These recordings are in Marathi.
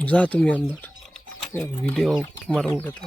जा तुम्ही अंदर, व्हिडिओ मारून घेतो.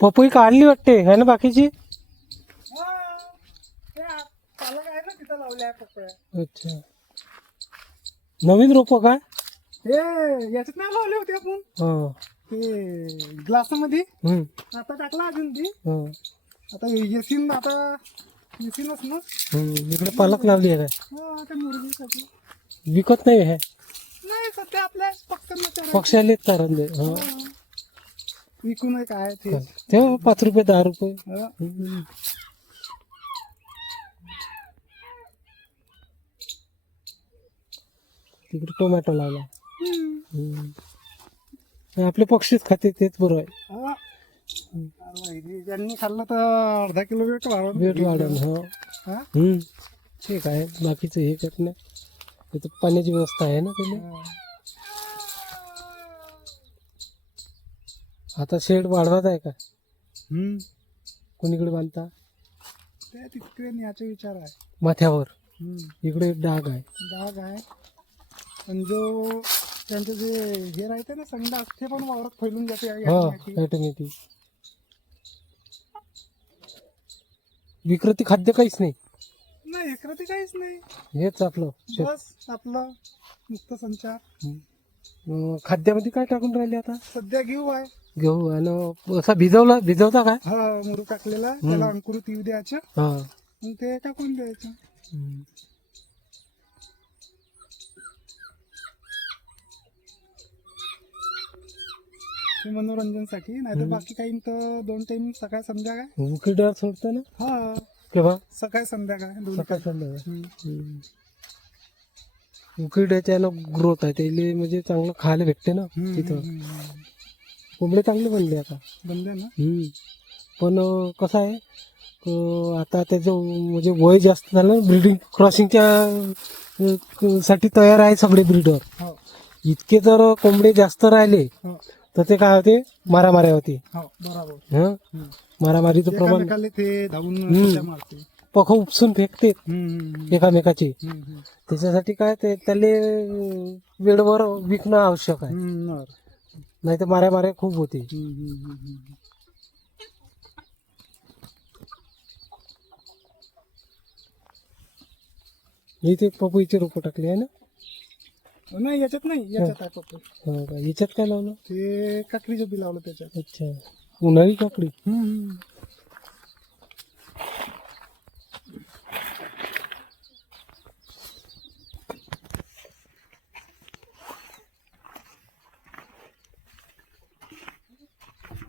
पपई काढली वाटते है ना बाकीची. अच्छा, नवीन रोप काय हे याच्यात नाही लावले होते आपण. ते ग्लासामध्ये आता टाकला अजून ती. आता येसीन, आता येसीनच ना. इकडे पालक लावली आहे काय. आता मुरगीसाठी विकत नाही आहे. नाही सध्या आपल्या पक्षाले कारण दे. विकून काय ते ते 5 रुपये 10 रुपये. तिकडे टोमॅटो लावला. आपले पक्षीच खाते तेच बरं आहे. ज्यांनी खाल्लं तर अर्धा किलो वेट वाढवून. हो ठीक आहे. बाकीचं हे करत नाही. तिथं पाण्याची व्यवस्था आहे ना त्याला. आता शेड वाढवत आहे का कोणीकडे बांधता. ते तिकडे न्यायचा विचार आहे माथ्यावर. इकडे डाग आहे. पण जो त्यांचं जे हे राहते ना संडास ते पण वावरात फैलून जाते. ऑटोमॅटिक विकृती खाद्य काहीच नाही. नाही विकृती काहीच नाही. हेच आपलं बस आपलं मुक्त संचार. खाद्यामध्ये काय टाकून राहिले आता. सध्या घेऊ आहे. घेऊ आणि असा भिजवता काय. मुरू टाकलेला त्याला अंकुरित येऊ द्यायचं. ते टाकून द्यायचं. मनोरंजनसाठी. नाही तर बाकी काही तर 2 टाइम सकाळ संध्याकाळ उकिड्यावर सोडतं ना. केव्हा सकाळ संध्याकाळ सकाळ संध्याकाळ. उकिड्याच्या ग्रोथ आहे त्याला म्हणजे चांगलं खायला भेटते ना तिथं. कोंबडे चांगले बनले आता. बनले ना. पण कसं आहे आता त्याचं म्हणजे वय जास्त झालं. ब्रीडिंग क्रॉसिंगच्या साठी तयार आहे सगळे ब्रीडर. इतके जर कोंबडे जास्त राहिले तर ते काय होते मारामाऱ्या होती. बरोबर. मारामारीचं प्रमाण ते धावून पख उपसून फेकते एकामेकाची. त्याच्यासाठी काय ते त्याला वेळेवर विकणं आवश्यक आहे. नाही तर माऱ्या खूप होते. इथे पपईचे रोप टाकले आहे ना? नाही याच्यात नाही, याच्यात आहे फक्त. हो का? याच्यात काय लावलं? ते काकडीचं बी लावलं त्याच्यात. अच्छा, उन्हाळी काकडी.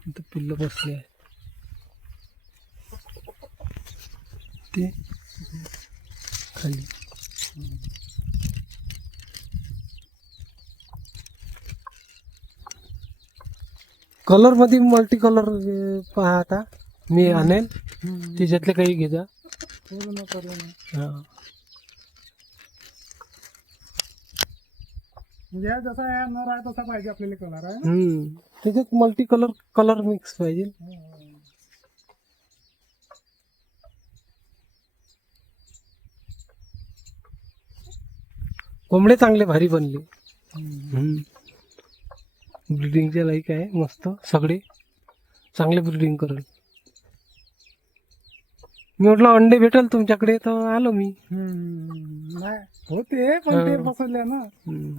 इथं पिल्लं बसले आहे ते खाली. कलर मध्ये मल्टी कलर पहा आता मी आणेल त्याच्यातले काही घे जा. पूर्ण करून हा. म्हणजे हा जसा आहे नर आहे तसा पाहिजे आपल्याला कलर आहे. त्याच्यात मल्टी कलर कलर मिक्स पाहिजे. कोंबडे चांगले भारी बनले. ब्रिडिंगच्या लायक आहे मस्त, सगळे चांगले ब्रिडिंग करेल. मी म्हटलं अंडे भेटेल तुमच्याकडे तर आलो मी. नाही होते पण ते बसवले ना.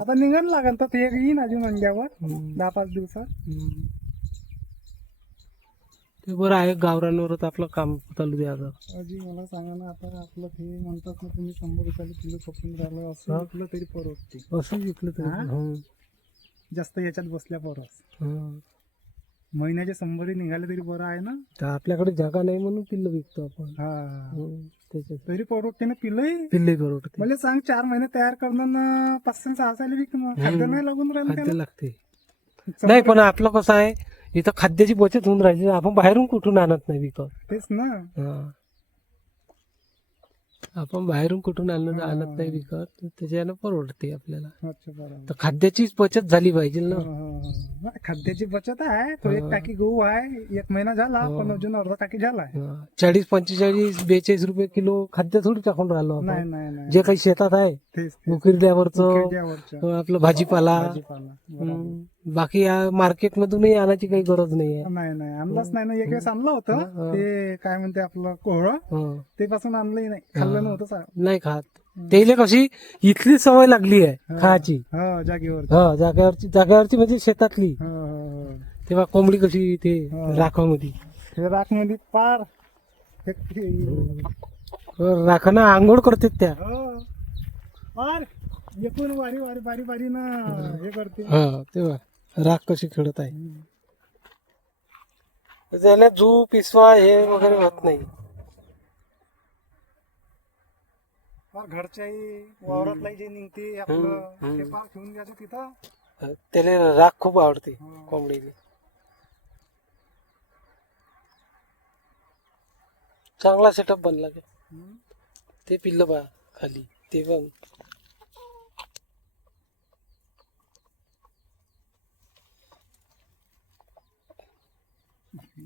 आता निघायला लागेल तर ते येईन अजून अंड्यावर 10-5 दिवसात. ते बरं आहे, गावरांवरच आपलं काम चालू द्यायचं. अजी मला सांगा ना, आता आपलं ते म्हणतात ना तुम्ही 100 रुपयाला किलो खपून राहिलं, असं विकलं तरी परवडते. असं विकलं तरी जास्त याच्यात बसल्या परस महिन्याचे 100 निघाले तरी बरं आहे ना. तर आपल्याकडे जागा नाही म्हणून पिल्लं विकतो आपण. त्याच्यात तरी परवडते ना पिल्लही. पिल्ले परवडते. मला सांग 4 महिने तयार करणं ना 500-600 विकणं, खाद्य नाही लागून राहिलं खाद्य त्याला. लागते. नाही पण आपलं कसं आहे, इथं खाद्याची बचत होऊन राहिली. आपण बाहेरून कुठून आणत नाही विकत. तेच ना. आपण बाहेरून कुठून आणत नाही विकत, त्याच्यानं परवडते आपल्याला. अच्छा, बरोबर. तर खाद्याचीच बचत झाली पाहिजे ना. खाद्याची बचत आहे. तो एक टाकी गहू आहे, 1 महिना झाला पण अजून अर्धा टाकी झालाय. 40, 45, 42 रुपये किलो खाद्य थोडी टाकून राहिलो आपण. नाही नाही नाही, जे काही शेतात आहे तेच उकिरड्यावरचं उकिरड्यावरचं. आपलं भाजीपाला. बरोबर. बाकी या मार्केट मधूनही आणायची काही गरज नाही आहे. नाही नाही आणलंच नाही ना. एक वेळेस आणलं होतं ते काय म्हणते आपलं कोहळं, ते पासून आणलंही नाही, खाल्लं नव्हतं. नाही खात. त्याला कशी इथली सवय लागली आहे खायची. जागेवर जागेवरची म्हणजे शेतातली. तेव्हा कोंबडी कशी ते राखामध्ये राखमध्ये पार राखानं आंघोळ करते त्या. पार एकूण वारी वारी बारी बारी ना हे करते. तेव्हा राख कशी खेळत आहे. त्याला जू पिसवा हे वगैरे होत नाही. घरच्याही वावरातला जे निघते आपलं ते पार घेऊन घ्यायचं तिथं. त्याला राख खूप आवडते कोंबडीला. चांगला सेटअप बनला ते पिल्लं बा खाली ते पण.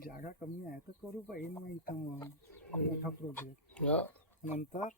जागा कमी आहे तर करू पाहिजे ना इथं मग मोठा प्रोजेक्ट नंतर.